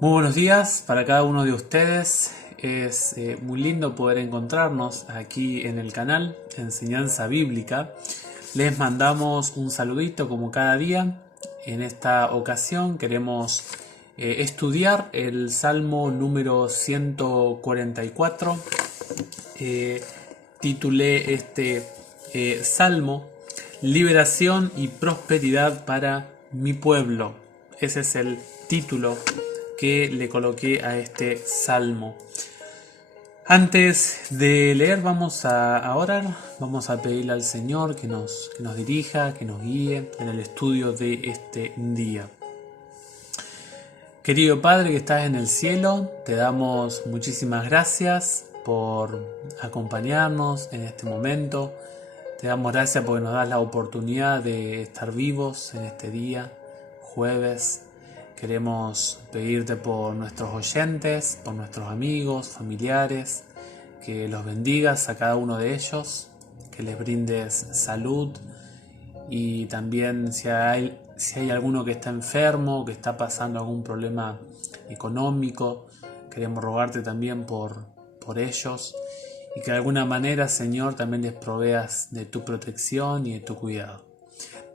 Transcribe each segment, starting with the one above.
Muy buenos días para cada uno de ustedes. Es muy lindo poder encontrarnos aquí en el canal Enseñanza Bíblica. Les mandamos un saludito como cada día. En esta ocasión queremos estudiar el Salmo número 144. Titulé este Salmo Liberación y Prosperidad para mi pueblo. Ese es el título que le coloqué a este salmo. Antes de leer vamos a orar, vamos a pedirle al Señor que nos dirija, que nos guíe en el estudio de este día. Querido Padre que estás en el cielo, te damos muchísimas gracias por acompañarnos en este momento. Te damos gracias porque nos das la oportunidad de estar vivos en este día, jueves. Queremos pedirte por nuestros oyentes, por nuestros amigos, familiares, que los bendigas a cada uno de ellos, que les brindes salud y también si hay alguno que está enfermo, que está pasando algún problema económico, queremos rogarte también por ellos y que de alguna manera, Señor, también les proveas de tu protección y de tu cuidado.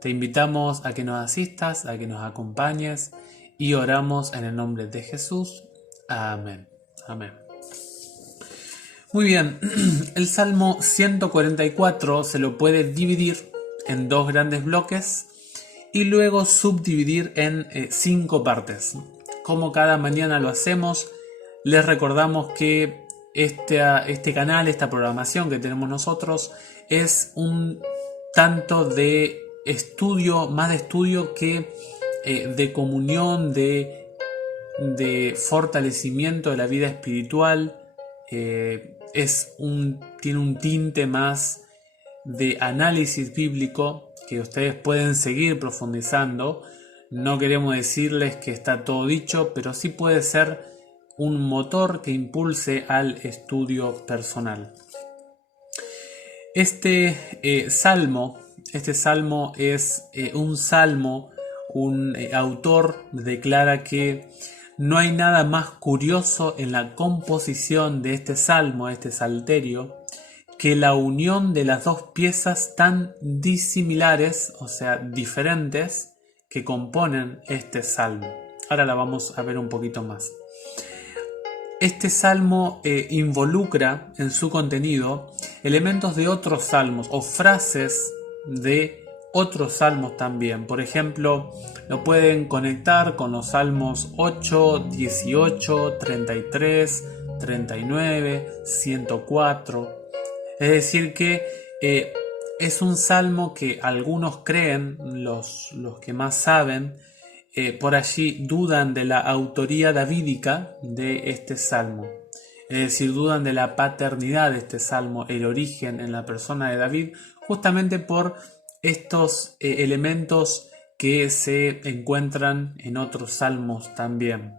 Te invitamos a que nos asistas, a que nos acompañes y oramos en el nombre de Jesús. Amén. Amén. Muy bien, el Salmo 144 se lo puede dividir en dos grandes bloques y luego subdividir en 5 partes. Como cada mañana lo hacemos, les recordamos que este canal, esta programación que tenemos nosotros, es un tanto de estudio, más de estudio que de comunión, de fortalecimiento de la vida espiritual. Tiene un tinte más de análisis bíblico que ustedes pueden seguir profundizando. No queremos decirles que está todo dicho, pero sí puede ser un motor que impulse al estudio personal. Este salmo es un salmo. Un autor declara que no hay nada más curioso en la composición de este salmo, este salterio, que la unión de las dos piezas tan disimilares, o sea, diferentes, que componen este salmo. Ahora la vamos a ver un poquito más. Este salmo involucra en su contenido elementos de otros salmos o frases de otros salmos también. Por ejemplo, lo pueden conectar con los salmos 8, 18, 33, 39, 104. Es decir que es un salmo que algunos creen, los que más saben, por allí dudan de la autoría davídica de este salmo. Es decir, dudan de la paternidad de este salmo, el origen en la persona de David, justamente por estos elementos que se encuentran en otros salmos también.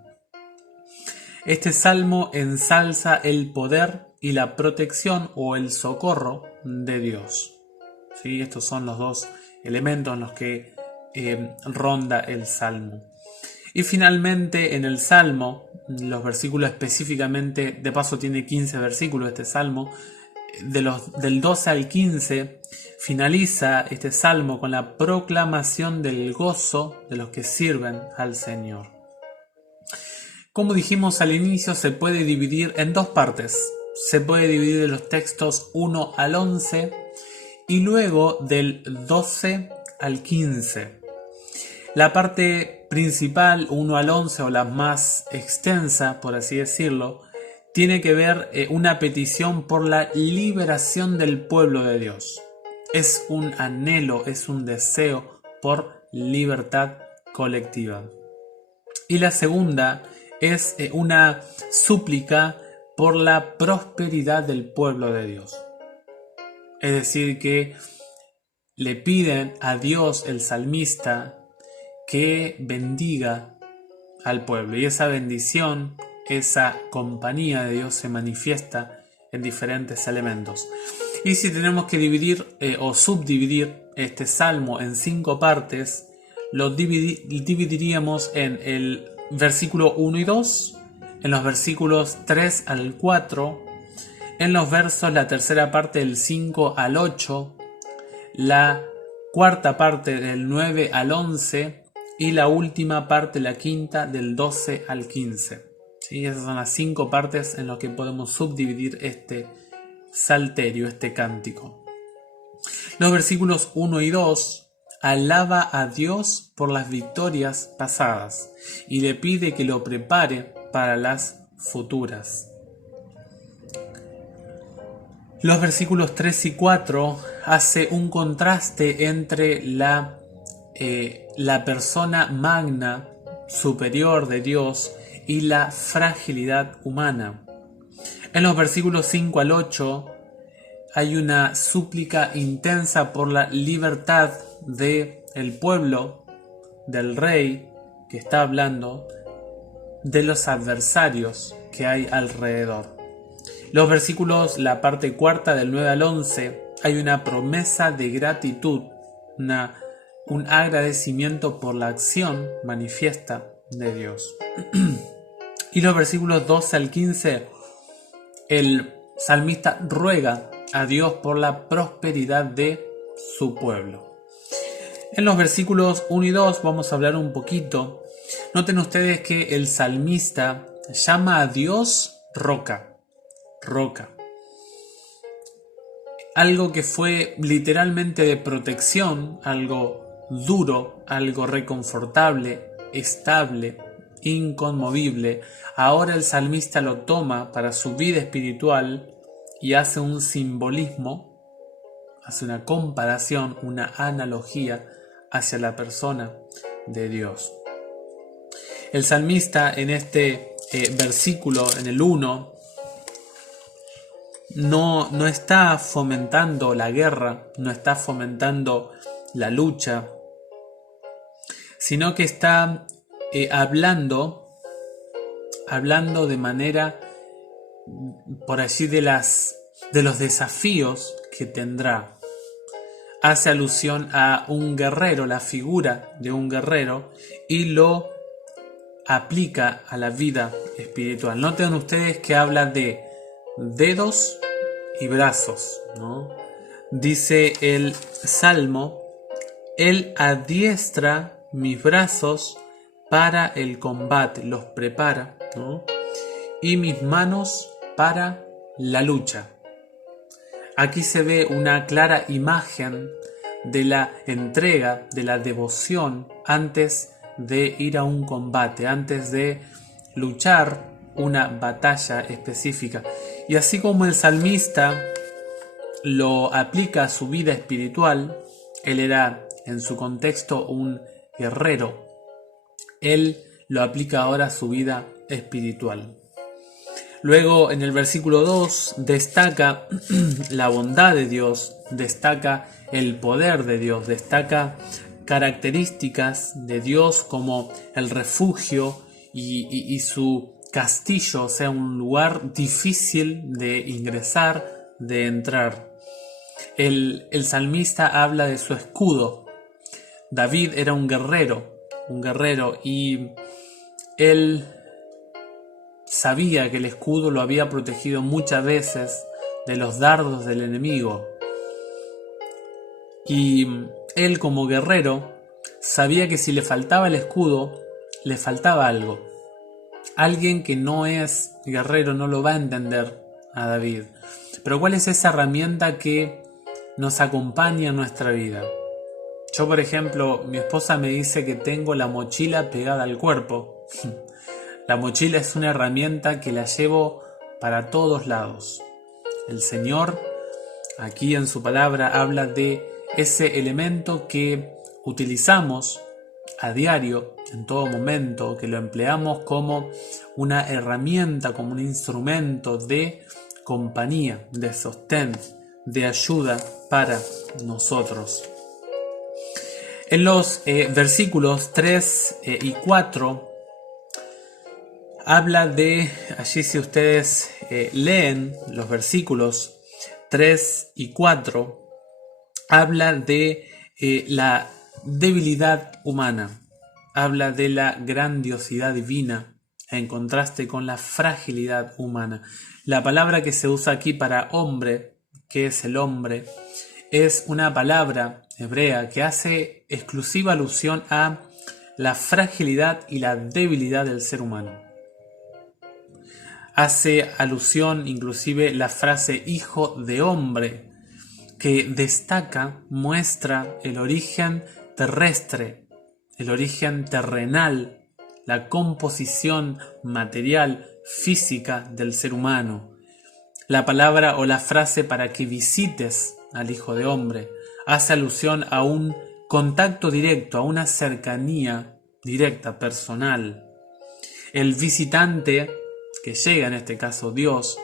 Este salmo ensalza el poder y la protección o el socorro de Dios. ¿Sí? Estos son los dos elementos en los que ronda el salmo. Y finalmente en el salmo, los versículos específicamente, de paso tiene 15 versículos este salmo, del 12 al 15 finaliza este salmo con la proclamación del gozo de los que sirven al Señor. Como dijimos al inicio, se puede dividir en dos partes. Se puede dividir en los textos 1 al 11 y luego del 12 al 15. La parte principal, 1 al 11, o la más extensa, por así decirlo, tiene que ver una petición por la liberación del pueblo de Dios. Es un anhelo, es un deseo por libertad colectiva. Y la segunda es una súplica por la prosperidad del pueblo de Dios. Es decir, que le piden a Dios, el salmista, que bendiga al pueblo. Y esa bendición, esa compañía de Dios se manifiesta en diferentes elementos. Y si tenemos que dividir o subdividir este salmo en 5 partes, lo dividiríamos en el versículo 1 y 2, en los versículos 3 al 4, en los versos la tercera parte del 5 al 8, la cuarta parte del 9 al 11 y la última parte, la quinta, del 12 al 15. ¿Sí? Esas son las 5 partes en las que podemos subdividir este salterio, este cántico. Los versículos 1 y 2 alaba a Dios por las victorias pasadas y le pide que lo prepare para las futuras. Los versículos 3 y 4 hace un contraste entre la persona magna, superior de Dios y la fragilidad humana. En los versículos 5 al 8 hay una súplica intensa por la libertad del pueblo, del rey que está hablando, de los adversarios que hay alrededor. Los versículos, la parte cuarta del 9 al 11, hay una promesa de gratitud, un agradecimiento por la acción manifiesta de Dios. Y los versículos 12 al 15, el salmista ruega a Dios por la prosperidad de su pueblo. En los versículos 1 y 2 vamos a hablar un poquito. Noten ustedes que el salmista llama a Dios roca. Algo que fue literalmente de protección, algo duro, algo reconfortable, estable, inconmovible. Ahora el salmista lo toma para su vida espiritual y hace un simbolismo, hace una comparación, una analogía hacia la persona de Dios. El salmista en este versículo, en el 1, no está fomentando la guerra, no está fomentando la lucha, sino que está hablando de manera, por allí, de los desafíos que tendrá. Hace alusión a un guerrero, la figura de un guerrero, y lo aplica a la vida espiritual. Noten ustedes que habla de dedos y brazos, ¿no? Dice el Salmo: Él adiestra mis brazos para el combate, los prepara, ¿no? Y mis manos para la lucha. Aquí se ve una clara imagen de la entrega, de la devoción antes de ir a un combate, antes de luchar una batalla específica. Y así como el salmista lo aplica a su vida espiritual, él era en su contexto un guerrero, él lo aplica ahora a su vida espiritual. Luego en el versículo 2 destaca la bondad de Dios, destaca el poder de Dios, destaca características de Dios como el refugio y su castillo, o sea, un lugar difícil de ingresar, de entrar. El salmista habla de su escudo. David era un guerrero y él sabía que el escudo lo había protegido muchas veces de los dardos del enemigo. Y él, como guerrero, sabía que si le faltaba el escudo, le faltaba algo. Alguien que no es guerrero no lo va a entender a David. Pero ¿cuál es esa herramienta que nos acompaña en nuestra vida? Yo, por ejemplo, mi esposa me dice que tengo la mochila pegada al cuerpo. La mochila es una herramienta que la llevo para todos lados. El Señor, aquí en su palabra, habla de ese elemento que utilizamos a diario, en todo momento, que lo empleamos como una herramienta, como un instrumento de compañía, de sostén, de ayuda para nosotros. En los versículos 3 y 4 habla de, allí si ustedes leen los versículos 3 y 4, habla de la debilidad humana. habla de la grandiosidad divina en contraste con la fragilidad humana. La palabra que se usa aquí para hombre, que es el hombre, es una palabra hebrea que hace exclusiva alusión a la fragilidad y la debilidad del ser humano. Hace alusión inclusive la frase hijo de hombre, que destaca, muestra el origen terrestre, el origen terrenal, la composición material, física del ser humano. La palabra o la frase para que visites al Hijo de Hombre hace alusión a un contacto directo, a una cercanía directa, personal. El visitante que llega, en este caso Dios,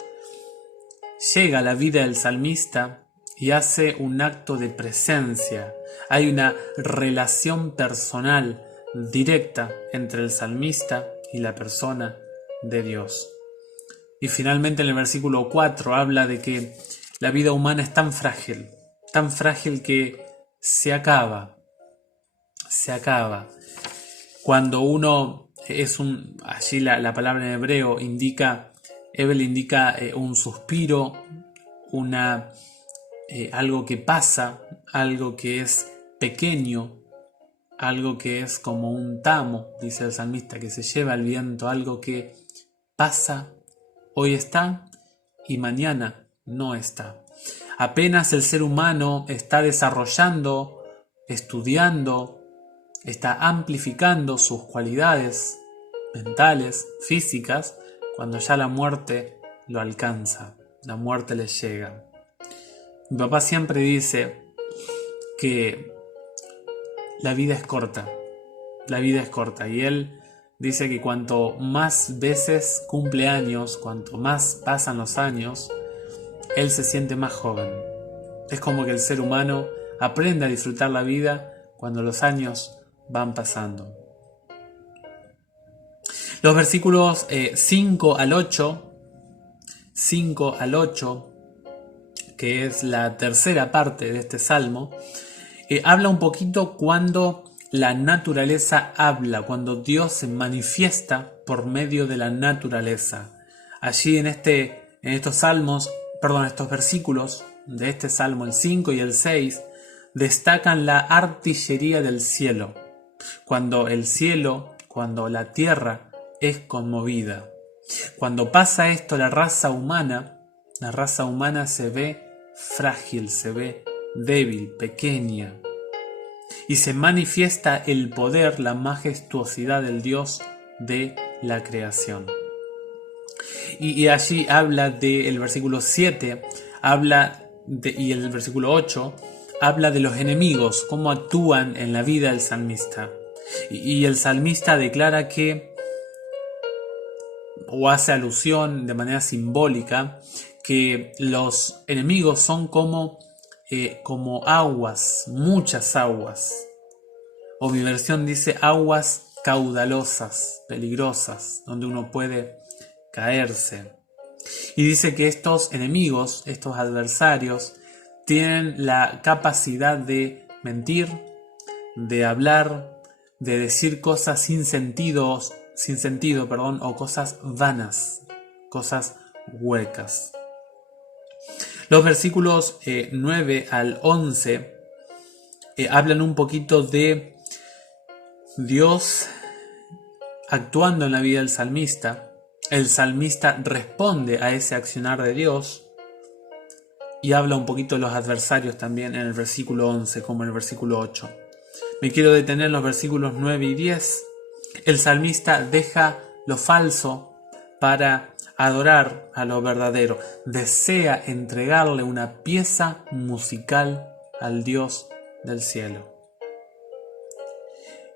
llega a la vida del salmista y hace un acto de presencia. Hay una relación personal directa entre el salmista y la persona de Dios. Y finalmente en el versículo 4 habla de que la vida humana es tan frágil que se acaba. Cuando uno allí la palabra en hebreo indica un suspiro, algo que pasa, algo que es pequeño, algo que es como un tamo, dice el salmista, que se lleva el viento, algo que pasa, hoy está y mañana no está. Apenas el ser humano está desarrollando, estudiando, está amplificando sus cualidades mentales, físicas, cuando ya la muerte lo alcanza, la muerte le llega. Mi papá siempre dice que la vida es corta, y él dice que cuanto más veces cumple años, cuanto más pasan los años, él se siente más joven. Es como que el ser humano aprende a disfrutar la vida cuando los años van pasando. Los versículos 5 al 8, que es la tercera parte de este salmo, habla un poquito cuando la naturaleza habla, cuando Dios se manifiesta por medio de la naturaleza. Allí en estos versículos de este salmo, el 5 y el 6, destacan la artillería del cielo, cuando la tierra es conmovida. Cuando pasa esto, la raza humana se ve frágil, se ve débil, pequeña, y se manifiesta el poder, la majestuosidad del Dios de la creación. Y allí habla del versículo 7, y el versículo 8, habla de los enemigos, cómo actúan en la vida del salmista. Y el salmista declara o hace alusión de manera simbólica, que los enemigos son como aguas, muchas aguas. O mi versión dice aguas caudalosas, peligrosas, donde uno puede caerse. Y dice que estos enemigos, estos adversarios, tienen la capacidad de mentir, de hablar, de decir cosas sin sentido, o cosas vanas, cosas huecas. Los versículos 9 al 11 hablan un poquito de Dios actuando en la vida del salmista. El salmista responde a ese accionar de Dios y habla un poquito de los adversarios también en el versículo 11 como en el versículo 8. Me quiero detener en los versículos 9 y 10. El salmista deja lo falso para adorar a lo verdadero. Desea entregarle una pieza musical al Dios del cielo.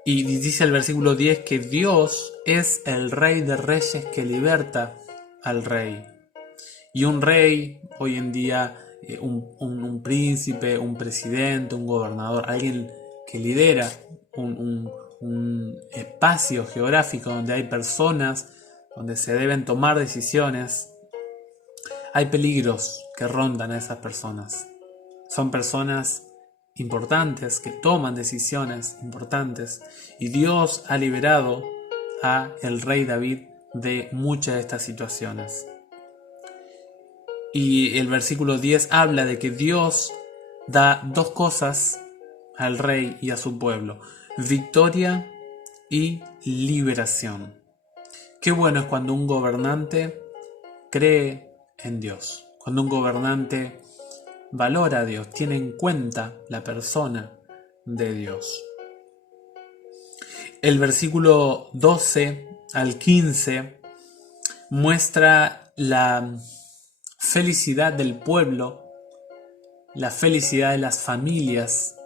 Y dice el versículo 10 que Dios es el Rey de Reyes que liberta al Rey. Y un rey, hoy en día, un príncipe, un presidente, un gobernador, alguien que lidera un espacio geográfico donde hay personas, donde se deben tomar decisiones, hay peligros que rondan a esas personas. Son personas importantes, que toman decisiones importantes, y Dios ha liberado a el rey David de muchas de estas situaciones. Y el versículo 10 habla de que Dios da dos cosas al rey y a su pueblo: victoria y liberación. Qué bueno es cuando un gobernante cree en Dios, cuando un gobernante valora a Dios, tiene en cuenta la persona de Dios. El versículo 12 al 15 muestra la felicidad del pueblo, la felicidad de las familias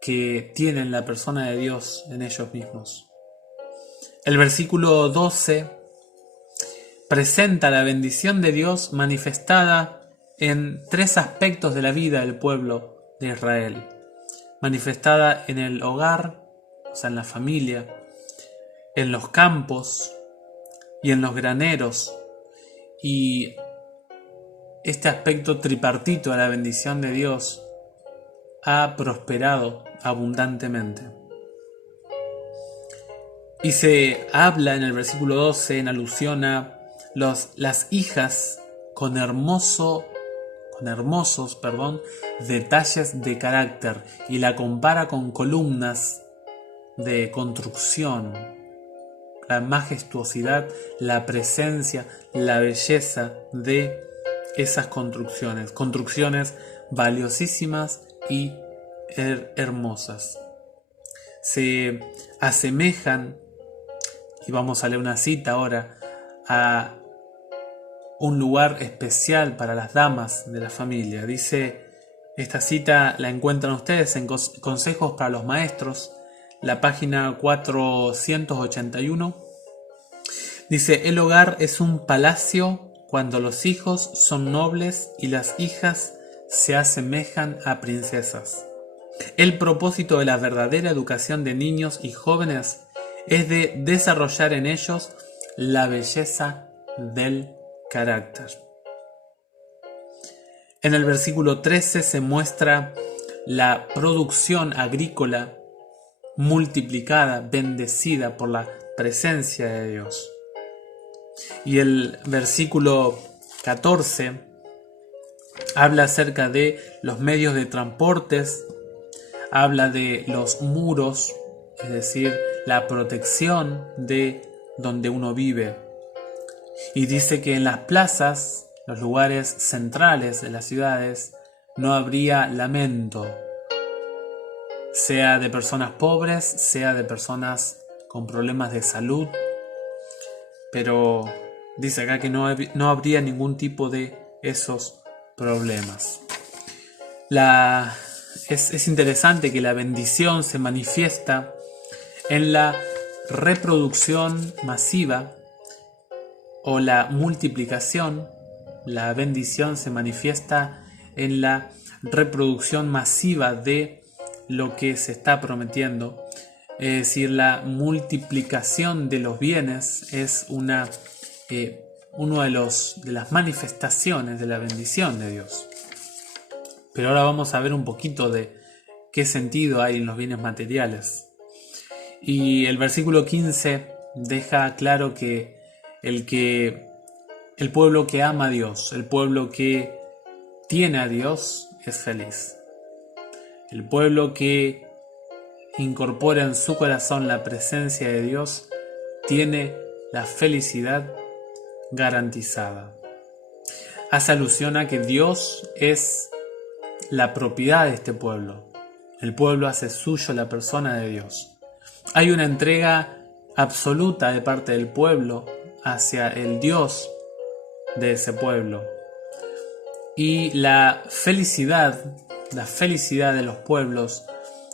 que tienen la persona de Dios en ellos mismos. El versículo 12 presenta la bendición de Dios manifestada en tres aspectos de la vida del pueblo de Israel: manifestada en el hogar, o sea, en la familia, en los campos y en los graneros. Y este aspecto tripartito de la bendición de Dios ha prosperado abundantemente. Y se habla en el versículo 12 en alusión a las hijas con hermosos detalles de carácter, y la compara con columnas de construcción. La majestuosidad, la presencia, la belleza de esas construcciones valiosísimas y hermosas. Se asemejan, y vamos a leer una cita ahora, a un lugar especial para las damas de la familia. Dice, esta cita la encuentran ustedes en Consejos para los Maestros, la página 481. Dice: el hogar es un palacio cuando los hijos son nobles y las hijas se asemejan a princesas. El propósito de la verdadera educación de niños y jóvenes es de desarrollar en ellos la belleza del carácter. En el versículo 13 se muestra la producción agrícola multiplicada, bendecida por la presencia de Dios. Y el versículo 14 habla acerca de los medios de transportes, habla de los muros, es decir, la protección de donde uno vive. Y dice que en las plazas, los lugares centrales de las ciudades, no habría lamento, sea de personas pobres, sea de personas con problemas de salud. Pero dice acá que no habría ningún tipo de esos problemas. Es interesante que la bendición se manifiesta en la reproducción masiva o la multiplicación. La bendición se manifiesta en la reproducción masiva de lo que se está prometiendo. Es decir, la multiplicación de los bienes es una de las manifestaciones de la bendición de Dios. Pero ahora vamos a ver un poquito de qué sentido hay en los bienes materiales. Y el versículo 15 deja claro que el pueblo que ama a Dios, el pueblo que tiene a Dios, es feliz. El pueblo que incorpora en su corazón la presencia de Dios tiene la felicidad garantizada. Hace alusión a que Dios es la propiedad de este pueblo. El pueblo hace suyo la persona de Dios. Hay una entrega absoluta de parte del pueblo hacia el Dios de ese pueblo. Y la felicidad de los pueblos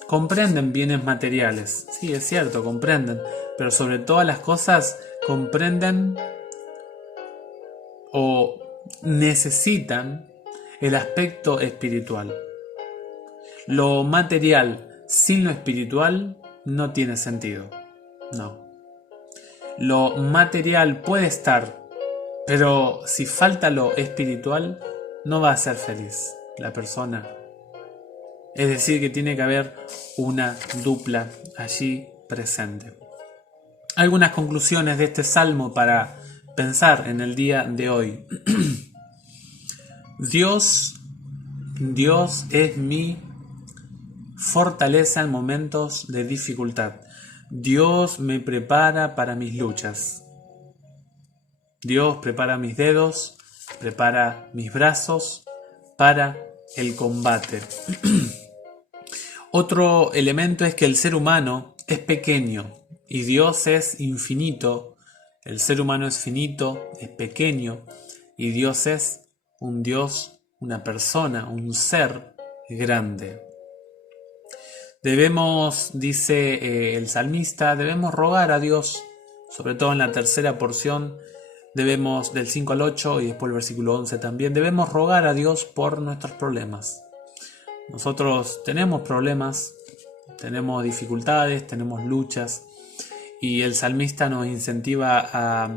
comprenden bienes materiales. Sí, es cierto, comprenden, pero sobre todas las cosas comprenden o necesitan el aspecto espiritual. Lo material sin lo espiritual no tiene sentido. No. Lo material puede estar, pero si falta lo espiritual, no va a ser feliz la persona Es decir, que tiene que haber una dupla allí presente. Algunas conclusiones de este salmo para pensar en el día de hoy. Dios es mi fortaleza en momentos de dificultad. Dios me prepara para mis luchas. Dios prepara mis dedos, prepara mis brazos para el combate. Otro elemento es que el ser humano es pequeño y Dios es infinito. El ser humano es finito, es pequeño y Dios es un Dios, una persona, un ser grande. Debemos, dice el salmista, debemos rogar a Dios, sobre todo en la tercera porción, debemos del 5 al 8 y después el versículo 11 también, debemos rogar a Dios por nuestros problemas. Nosotros tenemos problemas, tenemos dificultades, tenemos luchas y el salmista nos incentiva a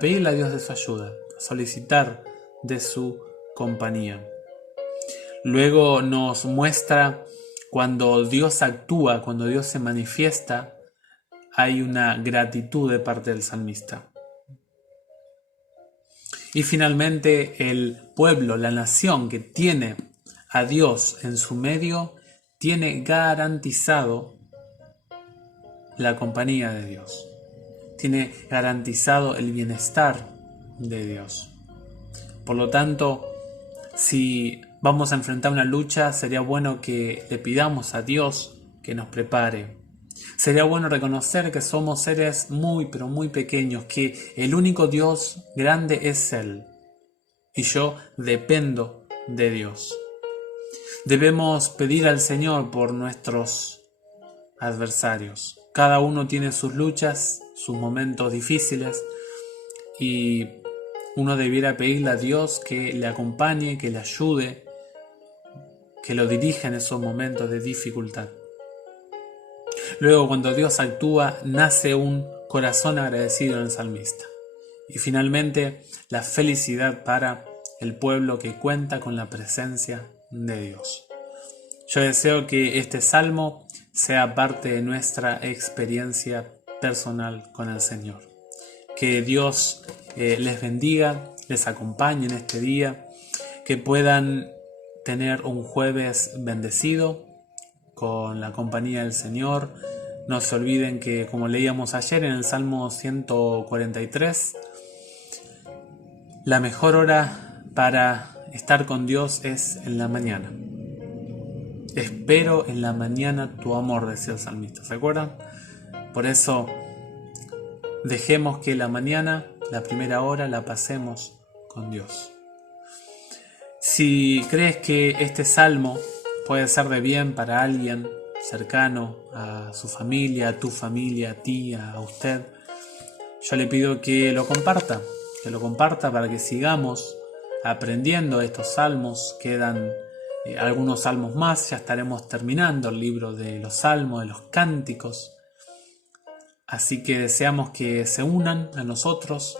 pedirle a Dios de su ayuda, a solicitar de su compañía. Luego nos muestra cuando Dios actúa, cuando Dios se manifiesta, hay una gratitud de parte del salmista. Y finalmente el pueblo, la nación que tiene a Dios en su medio, tiene garantizado la compañía de Dios. Tiene garantizado el bienestar de Dios. Por lo tanto, si vamos a enfrentar una lucha, sería bueno que le pidamos a Dios que nos prepare. Sería bueno reconocer que somos seres muy, pero muy pequeños, que el único Dios grande es Él. Y yo dependo de Dios. Debemos pedir al Señor por nuestros adversarios. Cada uno tiene sus luchas, sus momentos difíciles y uno debiera pedirle a Dios que le acompañe, que le ayude, que lo dirija en esos momentos de dificultad. Luego, cuando Dios actúa, nace un corazón agradecido en el salmista. Y finalmente, la felicidad para el pueblo que cuenta con la presencia de Dios. Yo deseo que este salmo sea parte de nuestra experiencia personal con el Señor. Que Dios les bendiga, les acompañe en este día, que puedan tener un jueves bendecido con la compañía del Señor. No se olviden que, como leíamos ayer en el Salmo 143, la mejor hora para estar con Dios es en la mañana. Espero en la mañana tu amor, decía el salmista, ¿se acuerdan? Por eso dejemos que la mañana, la primera hora, la pasemos con Dios. Si crees que este salmo puede ser de bien para alguien cercano a su familia, a tu familia, a ti, a usted, yo le pido que lo comparta para que sigamos aprendiendo estos salmos. Quedan algunos salmos más, ya estaremos terminando el libro de los salmos, de los cánticos. Así que deseamos que se unan a nosotros,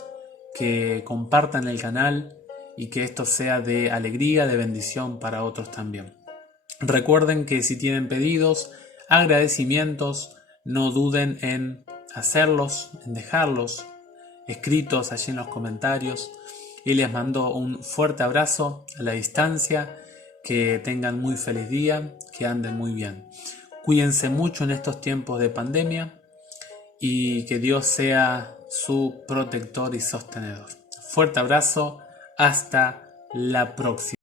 que compartan el canal y que esto sea de alegría, de bendición para otros también. Recuerden que si tienen pedidos, agradecimientos, no duden en hacerlos, en dejarlos escritos allí en los comentarios. Y les mando un fuerte abrazo a la distancia, que tengan muy feliz día, que anden muy bien. Cuídense mucho en estos tiempos de pandemia y que Dios sea su protector y sostenedor. Fuerte abrazo, hasta la próxima.